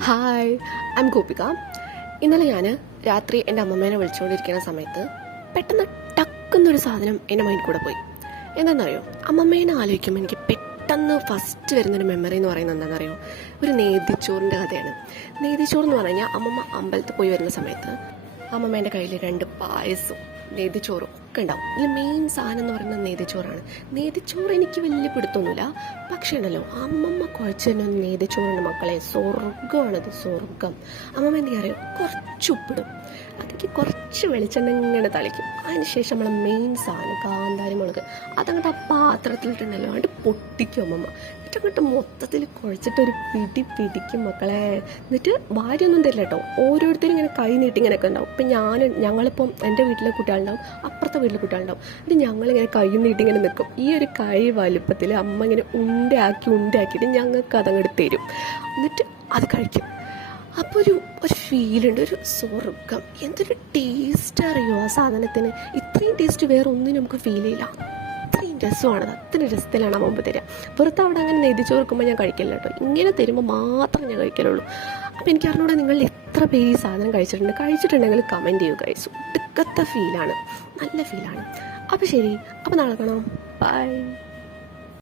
Hi, I M Gopika. ഇന്നലെ ഞാൻ രാത്രി എൻ്റെ അമ്മമ്മേനെ വിളിച്ചുകൊണ്ടിരിക്കുന്ന സമയത്ത് പെട്ടെന്ന് ടക്കുന്നൊരു സാധനം എൻ്റെ മൈൻഡിൽ കൂടെ പോയി. എന്താണെന്നറിയോ, അമ്മമ്മേനെ ആലോചിക്കുമ്പോൾ എനിക്ക് പെട്ടെന്ന് ഫസ്റ്റ് വരുന്നൊരു മെമ്മറി എന്ന് പറയുന്നത് എന്താണെന്നറിയോ, ഒരു നേതിച്ചോറിൻ്റെ കഥയാണ്. നേതിച്ചോറ് എന്ന് പറഞ്ഞു കഴിഞ്ഞാൽ അമ്മമ്മ അമ്പലത്തിൽ പോയി വരുന്ന സമയത്ത് അമ്മമ്മേൻ്റെ കയ്യിൽ 2 പായസം നേതിച്ചോറും ഒക്കെ ഉണ്ടാവും. ഇതിൽ മെയിൻ സാധനം എന്ന് പറയുന്നത് നേതിച്ചോറാണ്. നേതിച്ചോറ് എനിക്ക് വലിയ പിടുത്തൊന്നുമില്ല, പക്ഷേ ഉണ്ടല്ലോ അമ്മമ്മ കുഴച്ച് തന്നെ നേതിച്ചോറുണ്ട് മക്കളെ, സ്വർഗ്ഗമാണത്, സ്വർഗ്ഗം. അമ്മമ്മ എന്താ അറിയോ, കുറച്ച് ഉപ്പിടും, അതിലേക്ക് കുറച്ച് വെളിച്ചെണ്ണ ഇങ്ങനെ തളിക്കും. അതിനുശേഷം നമ്മളെ മെയിൻ സാധനം കാന്താരി മുളക് അതങ്ങോട്ട് ആ പാത്രത്തിലിട്ടുണ്ടല്ലോ അങ്ങോട്ട് പൊട്ടിക്കും അമ്മമ്മ. എന്നിട്ട് അങ്ങോട്ട് മൊത്തത്തിൽ കുഴച്ചിട്ടൊരു പിടിക്കും മക്കളെ. എന്നിട്ട് ഭാര്യമൊന്നും തരില്ല കേട്ടോ, ഓരോരുത്തരും ഇങ്ങനെ കൈ നീട്ടി ഇങ്ങനെയൊക്കെ ഉണ്ടാവും. ഇപ്പം ഞങ്ങളിപ്പം എൻ്റെ വീട്ടിലെ കുട്ടികളുണ്ടാവും, അപ്പുറത്തെ വീട്ടിലെ കുട്ടികളുണ്ടാവും. എന്നിട്ട് ഞങ്ങളിങ്ങനെ കൈ നീട്ടി ഇങ്ങനെ നിൽക്കും. ഈ ഒരു കൈ വലുപ്പത്തിൽ അമ്മ ഇങ്ങനെ ഉണ്ടയാക്കിയിട്ട് ഞങ്ങൾക്ക് അതങ്ങോട്ട് തരും. എന്നിട്ട് അത് കഴിക്കും. അപ്പോൾ ഒരു ഫീലുണ്ട്, ഒരു സ്വർഗം. എന്തൊരു ടേസ്റ്റ് അറിയോ ആ സാധനത്തിന്. ഇത്രയും ടേസ്റ്റ് വേറെ ഒന്നിനും നമുക്ക് ഫീൽ ചെയ്യില്ല. അത്രയും രസമാണത്, അത്രയും രസത്തിലാണ് മുമ്പ് തരിക. വെറുതെ അവിടെ അങ്ങനെ നെയ്തിച്ച് കൊടുക്കുമ്പോൾ ഞാൻ കഴിക്കില്ല കേട്ടോ, ഇങ്ങനെ തരുമ്പോൾ മാത്രമേ ഞാൻ കഴിക്കലുള്ളൂ. അപ്പോൾ എനിക്ക് അറിഞ്ഞൂടെ നിങ്ങളിൽ എത്ര പേര് ഈ സാധനം കഴിച്ചിട്ടുണ്ടെങ്കിൽ കമൻറ്റ് ചെയ്യുക ഗൈസ്. ഒടുക്കത്തെ ഫീലാണ്, നല്ല ഫീലാണ്. അപ്പോൾ ശരി, അപ്പോൾ നാളെ കാണാം, ബൈ.